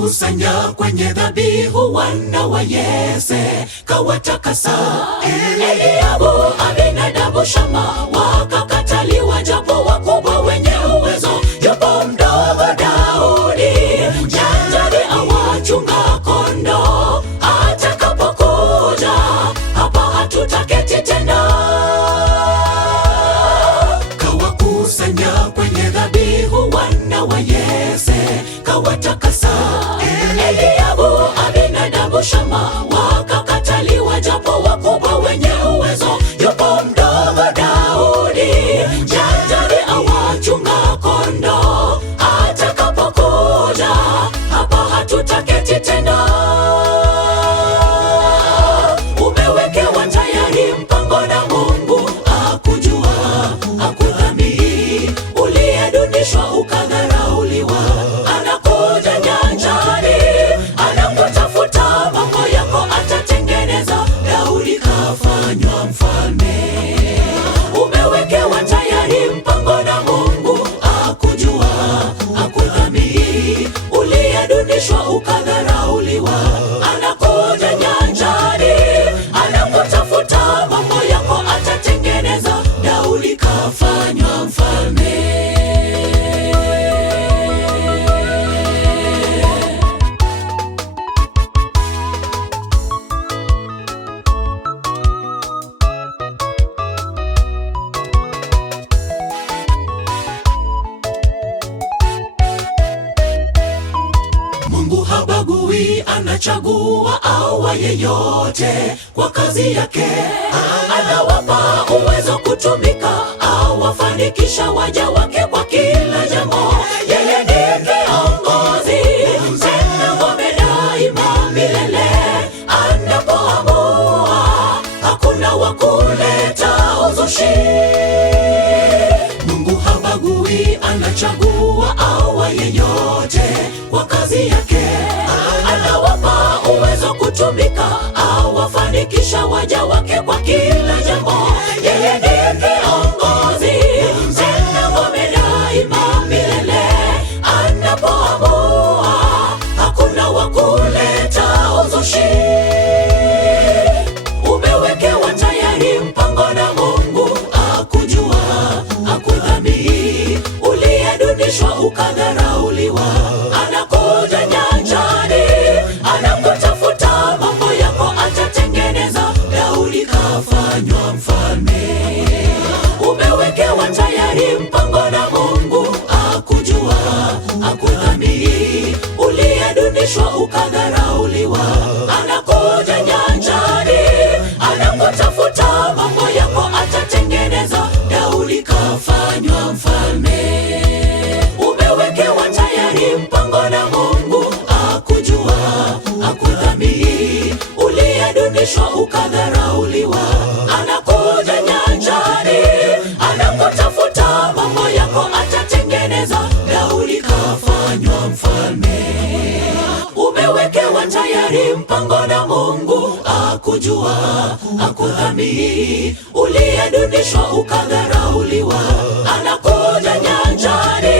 kawakusanya kwenye dhabihu wana wa Yese, kawatakasa. Eliabu, Abinadabu, Shama wakakataliwa, japo wakubwa wenye uwezo. Yupo mdogo Daudi, jangwani awachunga kondoo. Atakapokuja hapa hatutaketi tena. Kawakusanya kwenye dhabihu wana wa Yese, kawatakasa. Eliabu, Abinadabu, Shama wakakataliwa, japo wakubwa wenye uwezo. Yupo mdogo Daudi, jangwani awachunga kondoo. Atakapokuja hapa hatutaketi tena. Umewekewa tayari mpango na Mungu, akujua, akudhamini, uliyedunishwa ukadharauliwa. Anakuja nyanjani, anakutafuta, mambo yako atatengeneza. Daudi kafanywa mfalme. Umewekewa tayari mpango na Mungu, akujua, akudhamini, uliyedunishwa ukadharauliwa. Anakuja nyanjani, anakutafuta, mambo yako atatengeneza. Daudi kafanywa mfalme. Mungu habagui, anachagua awa yeyote kwa kazi yake. Anawapa uwezo kutumika, awafanikisha waja wake kwa kila jambo. Yeye ni kiongozi, tena ngome daima milele. Anapoamua hakuna wa kuleta uzushi. Mungu habagui, anachagua awa yeyote kwa kazi yake. Anawapa uwezo kutumika, awafanikisha waja wake kwa kila jambo. Yeye ni kiongozi, tena ngome daima milele. Anapoamua hakuna wa kuleta uzushi. Umewekewa tayari mpango na Mungu, akujua, akudhamini, uliyedunishwa ukadharauliwa. Anakuja nyanjani, anakutafuta, mambo yako atatengeneza. Daudi kafanywa mfalme. Umewekewa tayari mpango na Mungu, akujua, akudhamini, uliyedunishwa ukadharauliwa. Anakuja nyanjani, anakutafuta, mambo yako atatengeneza. Daudi kafanywa mfalme. Umewekewa tayari mpango na Mungu, akujua, akudhamini, uliyedunishwa ukadharauliwa. Anakuja nyanjani, anakutafuta, mambo yako atatengeneza. Daudi kafanywa mfalme. Umewekewa tayari mpango na Mungu, akujua, akudhamini, uliyedunishwa ukadharauliwa. Anakuja nyanjani,